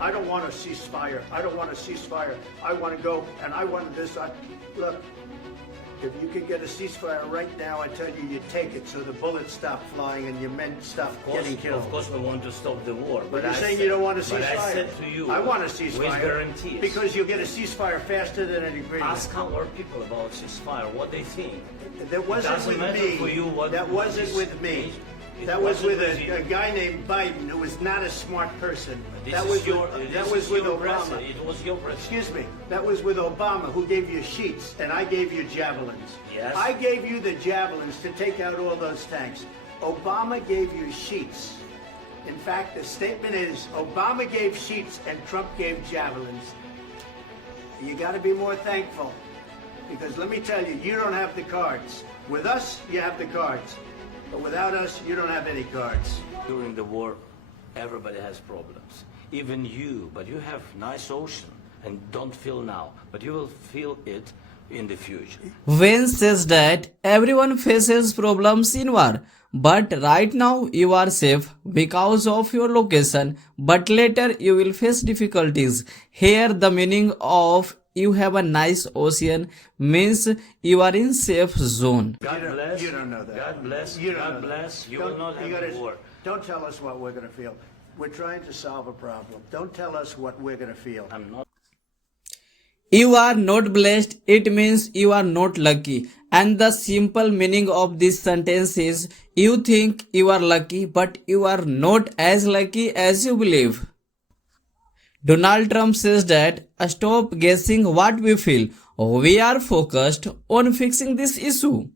I don't want a ceasefire. I don't want a ceasefire. I want to go, and I want this. Look, if you could get a ceasefire right now, I tell you, you take it so the bullets stop flying and your men stop getting killed. Of course we want to stop the war. But you're saying you don't want a ceasefire. But I said to you, I want a ceasefire. with guarantees. Because you'll get a ceasefire faster than an agreement. Ask our people about ceasefire, what they think. That wasn't with me. That wasn't with me. That was with a guy named Biden who was not a smart person. That was with Obama. It was your president. Excuse me. That was with Obama, who gave you sheets, and I gave you javelins. Yes. I gave you the javelins to take out all those tanks. Obama gave you sheets. In fact, the statement is Obama gave sheets and Trump gave javelins. You got to be more thankful, because let me tell you, you don't have the cards. With us, you have the cards. But without us, you don't have any cards. During the war, everybody has problems. Even you, but you have nice ocean and don't feel now, but you will feel it in the future. Vance says that everyone faces problems in war, but right now you are safe because of your location, but later you will face difficulties. Here the meaning of you have a nice ocean means you are in safe zone. God bless. You don't know that. God bless. You don't God know bless. that. You will not have a war. Don't tell us what we're going to feel. We're trying to solve a problem. Don't tell us what we're going to feel. I'm not. You are not blessed, it means you are not lucky. And the simple meaning of this sentence is you think you are lucky, but you are not as lucky as you believe. Donald Trump says that stop guessing what we feel. We are focused on fixing this issue.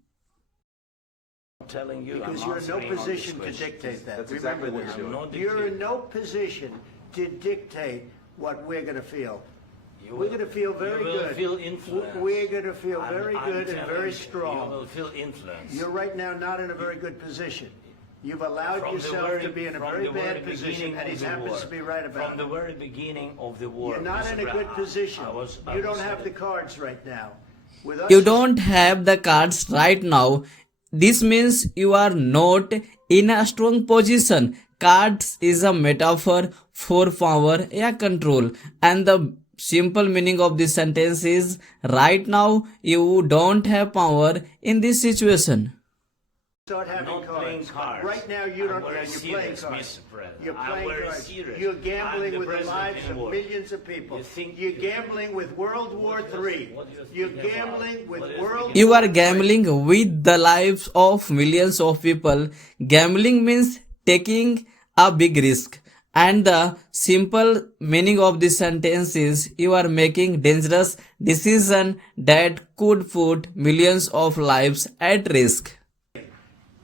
I'm telling you, Because I'm you're in no answering on position this to question. dictate that. That's Remember exactly what this. you're doing. I'm not You're dictating. in no position to dictate what we're going to feel. You We're will- going to feel very you will good. feel influenced. We're going to feel I'm- very I'm good and telling very you, strong. You will feel influence. You're right now not in a very good position. You've allowed From the yourself very- to be in a from very the very bad position, beginning and he of the happens war. to be right about From the it. very beginning of the war. You're not Mr. in a good Brown, position. I You was don't have the saying- cards right now. With us, You don't have the cards right now. This means you are not in a strong position. Cards is a metaphor for power or control. And the simple meaning of this sentence is right now you don't have power in this situation. start having Not cards. playing cards. Right now, you don't. I'm very You're playing serious, cards. Mr. President. You're I'm playing very cards. serious. You're I'm gambling the with the president lives in of war. millions of people. You think- You're gambling with World War III. What do you You're think about- gambling with what do you World think You War are gambling with the lives of millions of people. Gambling means taking a big risk. And the simple meaning of this sentence is you are making dangerous decision that could put millions of lives at risk.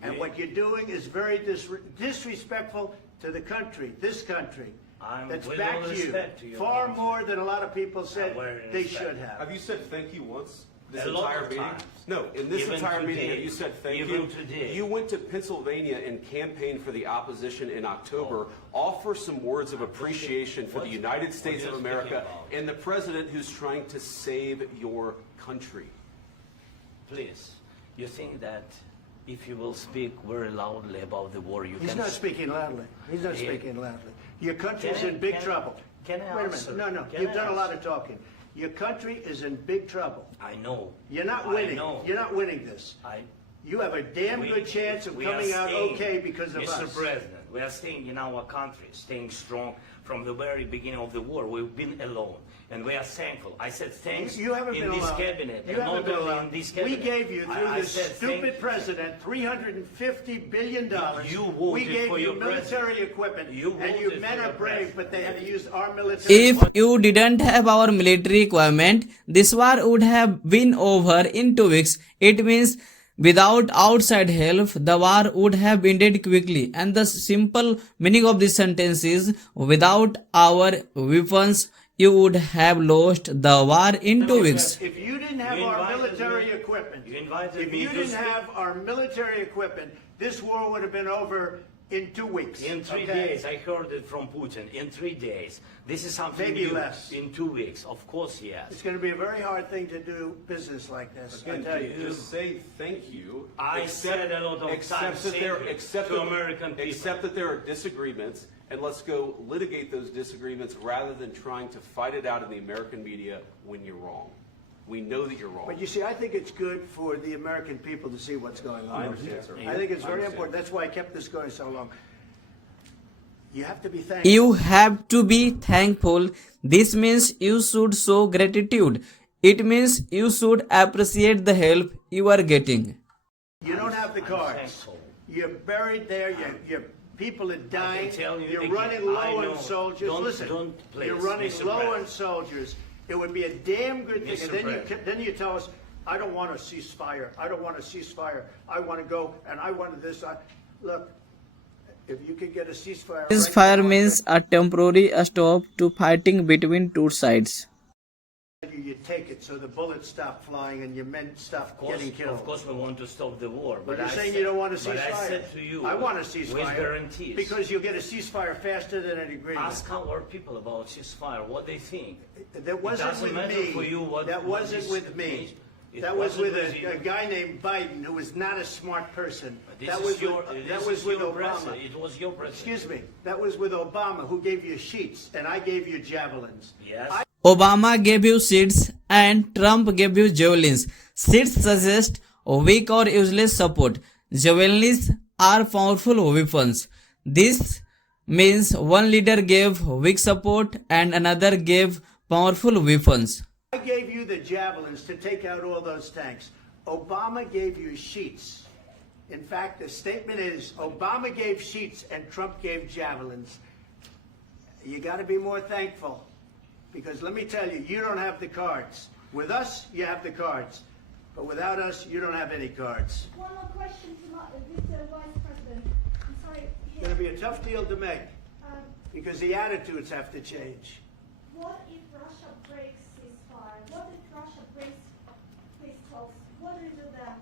And what you're doing is very disrespectful to the country, this country, I'm that's with backed all you respect to you, far Mr. more than a lot of people said very they respect. should have. Have you said thank you once? This A lot entire of meeting? times. No, in this Even entire meeting, today. have you said thank Even you? today. You went to Pennsylvania and campaigned for the opposition in October. Offer some words of appreciation for the United States what of are you speaking America about? and the president who's trying to save your country. Please, you think that if you will speak very loudly about the war, you He's can... not speaking loudly. He's not Yeah. speaking loudly. Your country's Can I- in big can I- trouble. can I Wait a answer? minute. No, Can you've I done a lot answer? of talking. Your country is in big trouble. I know. You're not I winning. know. You're not winning this. You have a damn good chance of we are coming out staying, okay because of Mr. us. President, we are staying in our country, staying strong from the very beginning of the war. We've been alone, and we are thankful. I said thanks You haven't in been this alone. cabinet, You and haven't not been only alone. in this We cabinet. gave you, through I this said stupid president, $350 billion. You We voted gave for you your military president. equipment, You and you voted men for are your brave, president. but they had to use our military If you didn't have our military equipment, this war would have been over in 2 weeks. It means without outside help, the war would have ended quickly. And the simple meaning of this sentence is without our weapons, you would have lost the war in 2 weeks. If you didn't have You our invited military me- equipment, you invited if me you to didn't speak. have our military equipment, this war would have been over in 2 weeks. In 3 okay? days, I heard it from Putin. In 3 days, this is something Maybe new. less. In 2 weeks, of course, yes. It's going to be a very hard thing to do business like this. I Again, tell you. just say thank you. I said a lot of times that thank there, you except to that, American people. Except that there are disagreements, and let's go litigate those disagreements rather than trying to fight it out in the American media when you're wrong. We know that you're wrong. But you see, I think it's good for the American people to see what's going on. I understand, sir. I think it's I very understand. important. That's why I kept this going so long. You have to be thankful. You have to be thankful. This means you should show gratitude. It means you should appreciate the help you are getting. You don't have the cards. thankful. You're buried there. Your people are dying. tell you You're again, running I low know. on soldiers. Listen, Don't please, you're running Mr. low President. on soldiers. It would be a damn good thing. Mr. And President. then you tell us, I don't want a ceasefire. I don't want a ceasefire. I want to go and I want this. Look, if you could get a ceasefire. Ceasefire means a temporary stop to fighting between two sides. You take it so the bullets stop flying and your men stop getting killed. Of course, we want to stop the war. But you're I saying said- you don't want a ceasefire. But I said to you, I want a with ceasefire. guarantees. Because you'll get a ceasefire faster than an agreement. Ask our people about ceasefire, what they think. That wasn't doesn't with matter me. for you what- That what wasn't this with me. means. It That was wasn't with with you. a guy named Biden who was not a smart person. This That is was your, with, this that was is with your Obama. president. It was your president. Excuse me. That was with Obama who gave you sheets and I gave you javelins. Yes. Obama gave you seats and Trump gave you javelins. Seats suggest weak or useless support. Javelins are powerful weapons. This means one leader gave weak support and another gave powerful weapons. I gave you the javelins to take out all those tanks. Obama gave you sheets. In fact, the statement is Obama gave sheets and Trump gave javelins. You got to be more thankful because let me tell you, you don't have the cards. With us, you have the cards. But without us, you don't have any cards. One more question to Mr. Vice President. I'm sorry. It's going to be a tough deal to make Um, because the attitudes have to change. what if Russia breaks ceasefire? What if Russia breaks peace talks? What do we do then?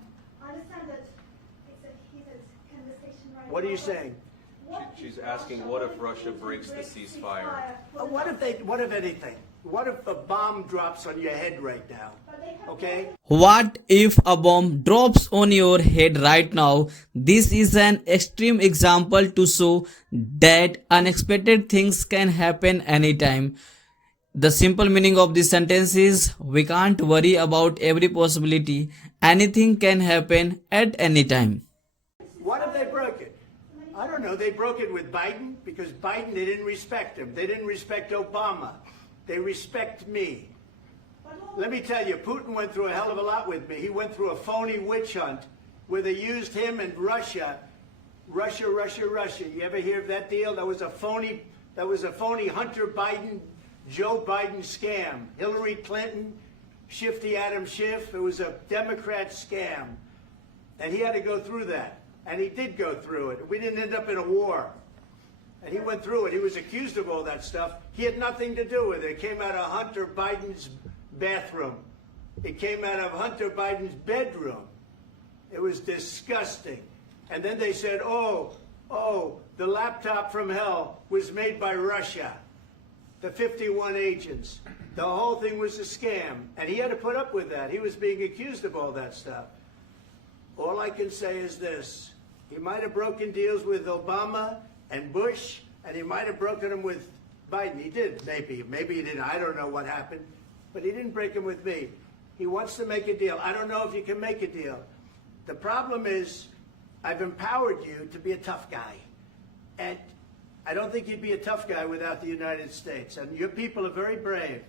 I understand that it's a heated conversation right now. What are you but saying? what if She's asking, what if Russia breaks the ceasefire? What if anything? What if a bomb drops on your head right now? But they have Okay? What if a bomb drops on your head right now? This is an extreme example to show that unexpected things can happen anytime. The simple meaning of this sentence is we can't worry about every possibility. Anything can happen at any time. What if they broke it? I don't know. They broke it with Biden because Biden, they didn't respect him. They didn't respect Obama. They respect me. Let me tell you, Putin went through a hell of a lot with me. He went through a phony witch hunt where they used him and Russia. Russia. You ever hear of that deal? That was a phony Hunter Biden, Joe Biden scam. Hillary Clinton, Shifty Adam Schiff. It was a Democrat scam. And he had to go through that. And he did go through it. We didn't end up in a war. And he went through it. He was accused of all that stuff. He had nothing to do with it. It came out of Hunter Biden's bathroom. It came out of Hunter Biden's bedroom. It was disgusting. And then they said, oh, the laptop from hell was made by Russia. The 51 agents. The whole thing was a scam. And he had to put up with that. He was being accused of all that stuff. All I can say is this. He might have broken deals with Obama and Bush, and he might have broken them with Biden. He did, maybe. Maybe he didn't. I don't know what happened. But he didn't break them with me. He wants to make a deal. I don't know if you can make a deal. The problem is I've empowered you to be a tough guy. And I don't think you'd be a tough guy without the United States. And your people are very brave.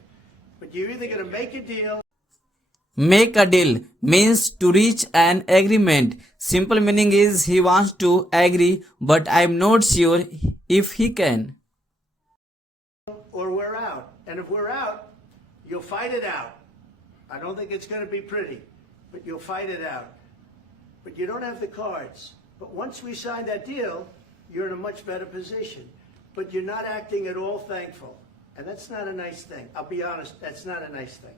But you're either going to make a deal. Make a deal means to reach an agreement. Simple meaning is he wants to agree, but I'm not sure if he can. Or we're out. And if we're out, you'll fight it out. I don't think it's going to be pretty, but you'll fight it out. But you don't have the cards. But once we sign that deal, you're in a much better position. But you're not acting at all thankful. And that's not a nice thing. I'll be honest, that's not a nice thing.